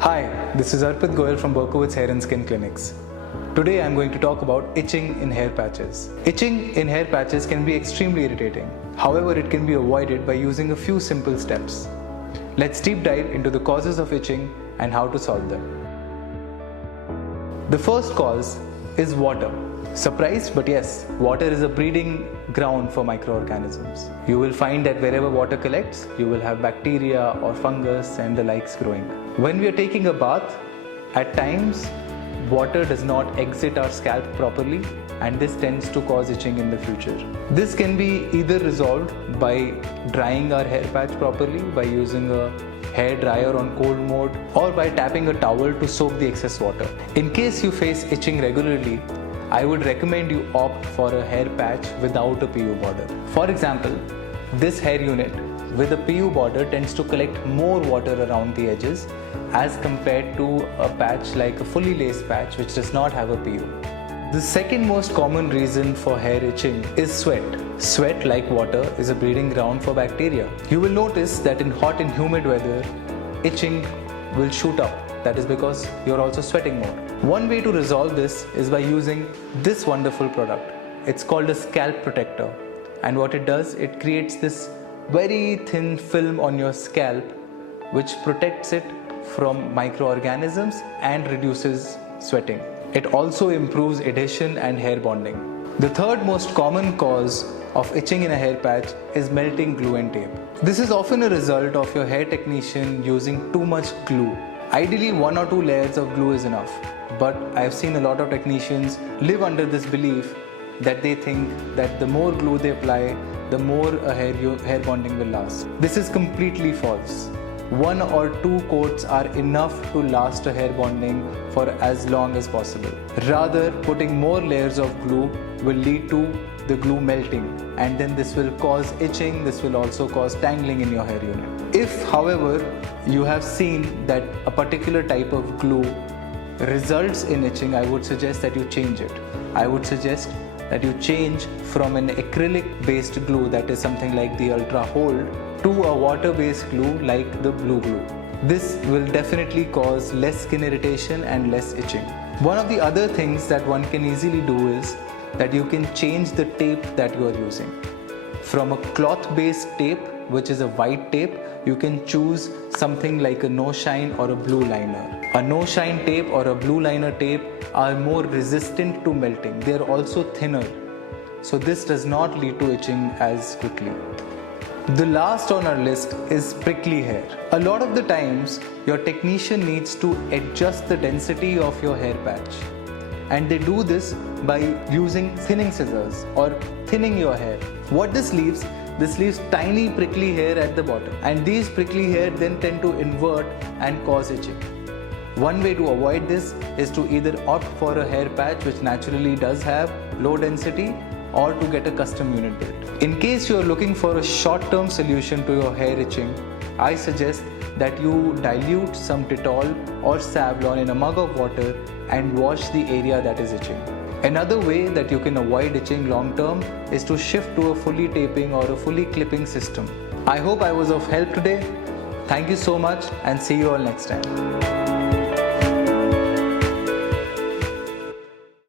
Hi, this is Arpit Goel from Berkowits Hair and Skin Clinics. Today I am going to talk about itching in hair patches. Itching in hair patches can be extremely irritating. However, it can be avoided by using a few simple steps. Let's deep dive into the causes of itching and how to solve them. The first cause is water. Surprised, but yes, water is a breeding ground for microorganisms. You will find that wherever water collects, you will have bacteria or fungus and the likes growing. When we are taking a bath, at times water does not exit our scalp properly, and this tends to cause itching in the future. This can be either resolved by drying our hair patch properly, by using a hair dryer on cold mode, or by tapping a towel to soak the excess water. In case you face itching regularly, I would recommend you opt for a hair patch without a PU border. For example, this hair unit with a PU border tends to collect more water around the edges as compared to a patch like a fully laced patch which does not have a PU. The second most common reason for hair itching is sweat. Sweat, like water, is a breeding ground for bacteria. You will notice that in hot and humid weather, itching will shoot up. That is because you're also sweating more. One way to resolve this is by using this wonderful product. It's called a scalp protector. And what it does, it creates this very thin film on your scalp which protects it from microorganisms and reduces sweating. It also improves adhesion and hair bonding. The third most common cause of itching in a hair patch is melting glue and tape. This is often a result of your hair technician using too much glue. Ideally, 1 or 2 layers of glue is enough, but I've seen a lot of technicians live under this belief that they think that the more glue they apply, the more a hair bonding will last. This is completely false. 1 or 2 coats are enough to last a hair bonding for as long as possible. Rather, putting more layers of glue will lead to the glue melting, and then this will cause itching. This will also cause tangling in your hair unit. If, however, you have seen that a particular type of glue results in itching, I would suggest that you change it. I would suggest that you change from an acrylic-based glue, that is something like the Ultra Hold, to a water-based glue like the Blue Glue. This will definitely cause less skin irritation and less itching. One of the other things that one can easily do is that you can change the tape that you are using. From a cloth-based tape, which is a white tape, you can choose something like a no-shine or a blue liner. A no-shine tape or a blue liner tape are more resistant to melting. They are also thinner, so this does not lead to itching as quickly. The last on our list is prickly hair. A lot of the times, your technician needs to adjust the density of your hair patch, and they do this by using thinning scissors or thinning your hair. What this leaves tiny prickly hair at the bottom, and these prickly hair then tend to invert and cause itching. One way to avoid this is to either opt for a hair patch which naturally does have low density, or to get a custom unit built. In case you are looking for a short-term solution to your hair itching, I suggest that you dilute some Dettol or Savlon in a mug of water and wash the area that is itching. Another way that you can avoid itching long-term is to shift to a fully taping or a fully clipping system. I hope I was of help today. Thank you so much, and see you all next time.